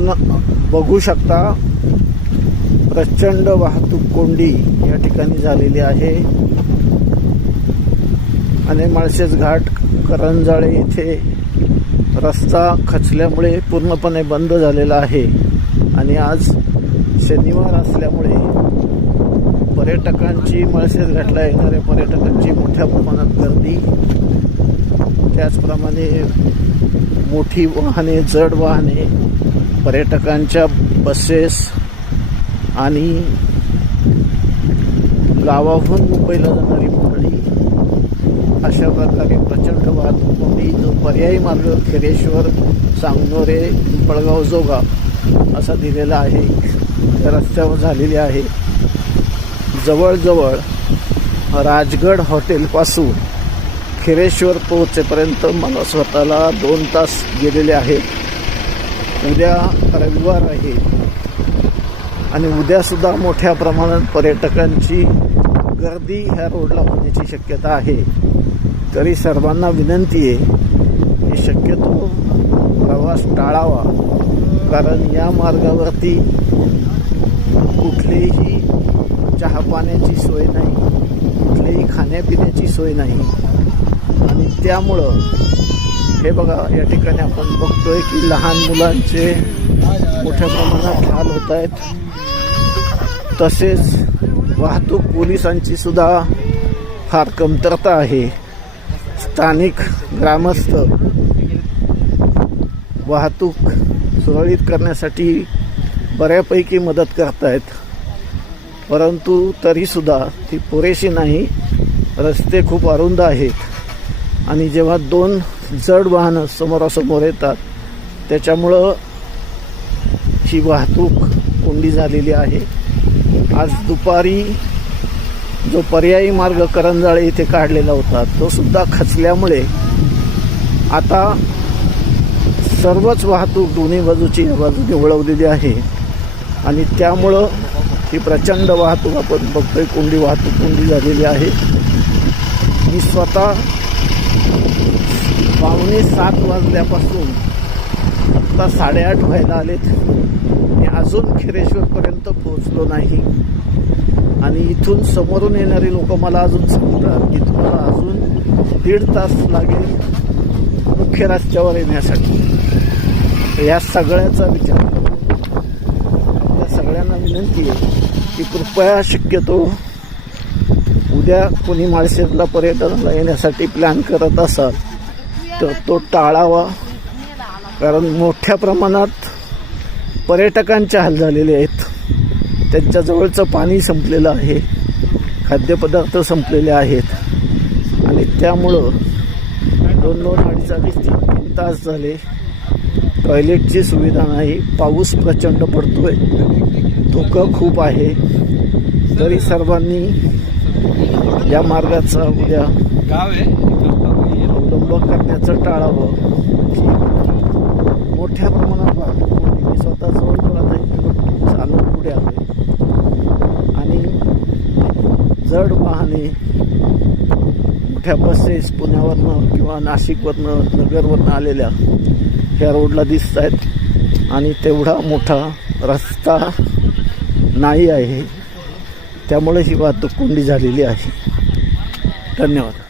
आपण बघू शकता प्रचंड वाहतूक कोंडी या ठिकाणी झालेली आहे आणि माळशेज घाट करंजाळे येथे रस्ता खचल्यामुळे पूर्णपणे बंद झालेला आहे आणि आज शनिवार असल्यामुळे पर्यटकांची माळशेज घाटला येणाऱ्या पर्यटकांची मोठ्या प्रमाणात गर्दी, त्याचप्रमाणे मोठी वाहने, जड वाहने, पर्यटकांच्या बसेस आणि गावाहून मुंबईला जाणारी मंडळी, अशा प्रकारे प्रचंड वाहतूक कोंडी जो पर्यायी मार्ग खेरेश्वर, सांगनोरे, पिंपळगाव, जोगा असा दिलेला आहे त्या रस्त्यावर झालेली आहे. जवळजवळ राजगड हॉटेलपासून खेरेश्वर पोहोचेपर्यंत मला स्वतःला 2 तास गेलेले आहेत. उद्या रविवार आहे आणि उद्यासुद्धा मोठ्या प्रमाणात पर्यटकांची गर्दी ह्या रोडला होण्याची शक्यता आहे. तरी सर्वांना विनंती आहे की शक्यतो प्रवास टाळावा, कारण या मार्गावरती कुठलीही चहा पाण्याची सोय नाही, कुठलीही खाण्यापिण्याची सोय नाही आणि त्यामुळं हे बघा या ठिकाणी आपण बघतोय की लहान मुलांचे मोठ्या प्रमाणात हाल होत आहेत. तसेच वाहतूक पोलिसांची सुद्धा फार कमतरता आहे. स्थानिक ग्रामस्थ वाहतूक सुरळीत करण्यासाठी बऱ्यापैकी मदत करत आहेत, परंतु तरीसुद्धा ती पुरेशी नाही. रस्ते खूप अरुंद आहेत आणि जेव्हा 2 जड वाहनं समोरासमोर येतात त्याच्यामुळं ही वाहतूक कोंडी झालेली आहे. आज दुपारी जो पर्यायी मार्ग करंजाळे इथे काढलेला होता तो सुद्धा खचल्यामुळे आता सर्वच वाहतूक दोन्ही बाजूची बाजूने वळवलेली आहे आणि त्यामुळं ही प्रचंड वाहतूक आपण बघतोय, वाहतूक कोंडी झालेली आहे. मी स्वतः 6:45 वाजल्यापासून आता 8:30 व्हायला आलेत. मी अजून खेरेश्वरपर्यंत पोहोचलो नाही आणि इथून समोरून येणारी लोक मला अजून सांगतात की तुम्हाला अजून 1.5 तास लागेल मुख्य रस्त्यावर येण्यासाठी. तर या सगळ्याचा विचार करून या सगळ्यांना विनंती आहे की कृपया शक्यतो उद्या कोणी माळशेजला पर्यटनाला येण्यासाठी प्लॅन करत असाल तर तो टाळावा, कारण मोठ्या प्रमाणात पर्यटकांचे हाल झालेले आहेत. त्यांच्याजवळचं पाणी संपलेलं आहे, खाद्यपदार्थ संपलेले आहेत आणि त्यामुळं 2-2, 2.5, 3 तास झाले. टॉयलेटची सुविधा नाही, पाऊस प्रचंड पडतोय, धुकं खूप आहे. तरी सर्वांनी या मार्गाचा उद्या अवलंब करण्याचं टाळावं. मोठ्या प्रमाणात वाहतूक होती. मी स्वतः जवळजवळ आता चालून पुढे आले आणि जड वाहने, मोठ्या बसेस पुण्यावरनं किंवा नाशिकवरनं, नगरवरनं आलेल्या ह्या रोडला दिसत आहेत आणि तेवढा मोठा रस्ता नाही आहे. त्यामुळे ही वाहतूक कोंडी झालेली आहे. धन्यवाद.